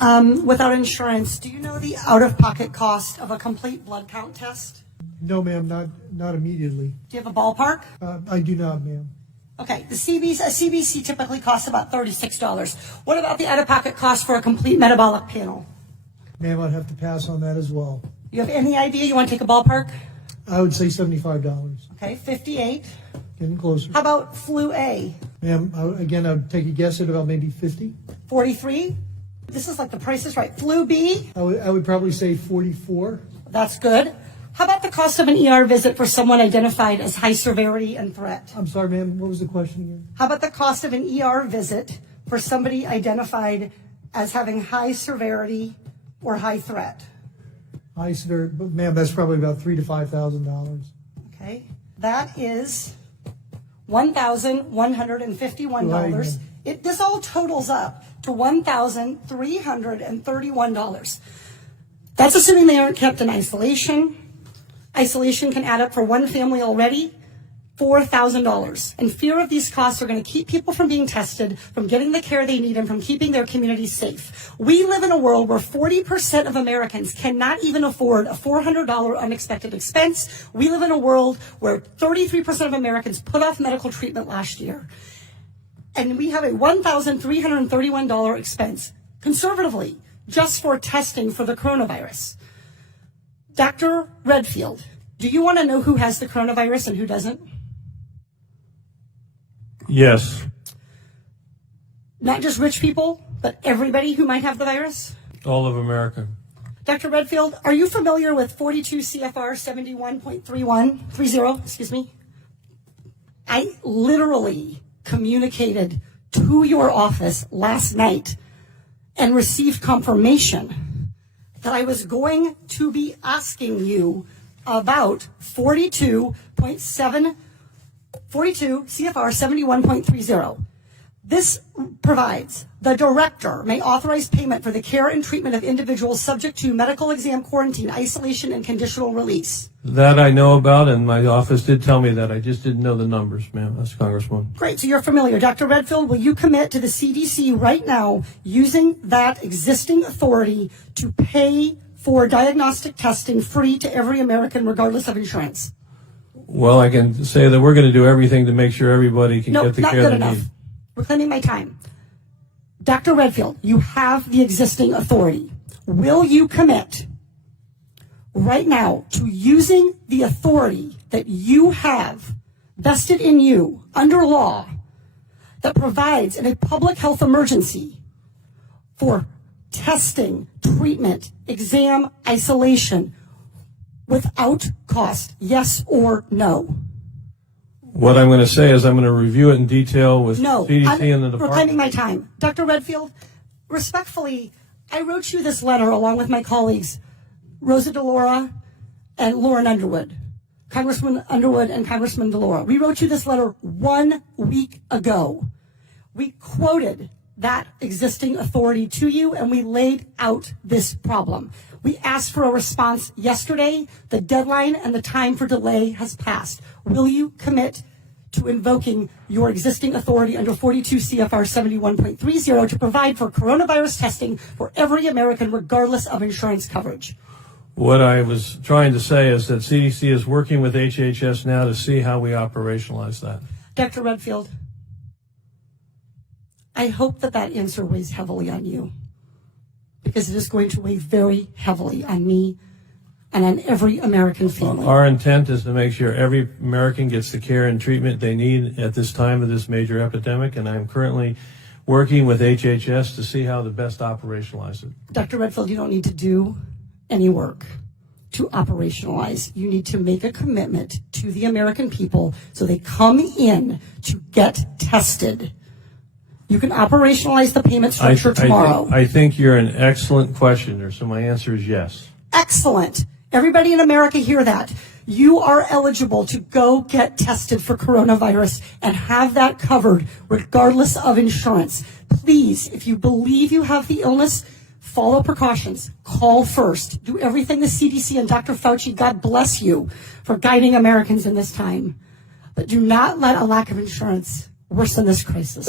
without insurance, do you know the out-of-pocket cost of a complete blood count test? No, ma'am, not immediately. Do you have a ballpark? I do not, ma'am. Okay, a CBC typically costs about $36. What about the out-of-pocket cost for a complete metabolic panel? Ma'am, I'd have to pass on that as well. You have any idea? You want to take a ballpark? I would say $75. Okay, 58. Getting closer. How about flu A? Ma'am, I would take a guess at about maybe 50. 43. This is like the Price is Right. Flu B? I would probably say 44. That's good. How about the cost of an ER visit for someone identified as high severity and threat? I'm sorry, ma'am, what was the question again? How about the cost of an ER visit for somebody identified as having high severity or high threat? High severity, but ma'am, that's probably about $3,000 to $5,000. Okay, that is $1,151. This all totals up to $1,331. That's assuming they aren't kept in isolation. Isolation can add up for one family already, $4,000. And fear of these costs are going to keep people from being tested, from getting the care they need, and from keeping their communities safe. We live in a world where 40% of Americans cannot even afford a $400 unexpected expense. We live in a world where 33% of Americans put off medical treatment last year. And we have a $1,331 expense, conservatively, just for testing for the coronavirus. Dr. Redfield, do you want to know who has the coronavirus and who doesn't? Yes. Not just rich people, but everybody who might have the virus? All of America. Dr. Redfield, are you familiar with 42 CFR 71.30, excuse me? I literally communicated to your office last night and received confirmation that I was going to be asking you about 42 CFR 71.30. This provides the director may authorize payment for the care and treatment of individuals subject to medical exam, quarantine, isolation, and conditional release. That I know about, and my office did tell me that. I just didn't know the numbers, ma'am. That's Congresswoman. Great, so you're familiar. Dr. Redfield, will you commit to the CDC right now using that existing authority to pay for diagnostic testing free to every American regardless of insurance? Well, I can say that we're going to do everything to make sure everybody can get the care they need. Reclaiming my time. Dr. Redfield, you have the existing authority. Will you commit right now to using the authority that you have vested in you under law that provides in a public health emergency for testing, treatment, exam, isolation without cost? Yes or no? What I'm going to say is I'm going to review it in detail with CDC and the department. Reclaiming my time. Dr. Redfield, respectfully, I wrote you this letter along with my colleagues, Rosa DeLauro and Lauren Underwood, Congressman Underwood and Congressman DeLauro. We wrote you this letter 1 week ago. We quoted that existing authority to you, and we laid out this problem. We asked for a response yesterday. The deadline and the time for delay has passed. Will you commit to invoking your existing authority under 42 CFR 71.30 to provide for coronavirus testing for every American regardless of insurance coverage? What I was trying to say is that CDC is working with HHS now to see how we operationalize that. Dr. Redfield, I hope that answer weighs heavily on you, because it is going to weigh very heavily on me and on every American family. Our intent is to make sure every American gets the care and treatment they need at this time of this major epidemic, and I'm currently working with HHS to see how to best operationalize it. Dr. Redfield, you don't need to do any work to operationalize. You need to make a commitment to the American people so they come in to get tested. You can operationalize the payment structure tomorrow. I think you're an excellent questioner, so my answer is yes. Excellent. Everybody in America hear that. You are eligible to go get tested for coronavirus and have that covered regardless of insurance. Please, if you believe you have the illness, follow precautions. Call first. Do everything the CDC and Dr. Fauci, God bless you, for guiding Americans in this time. But do not let a lack of insurance worsen this crisis.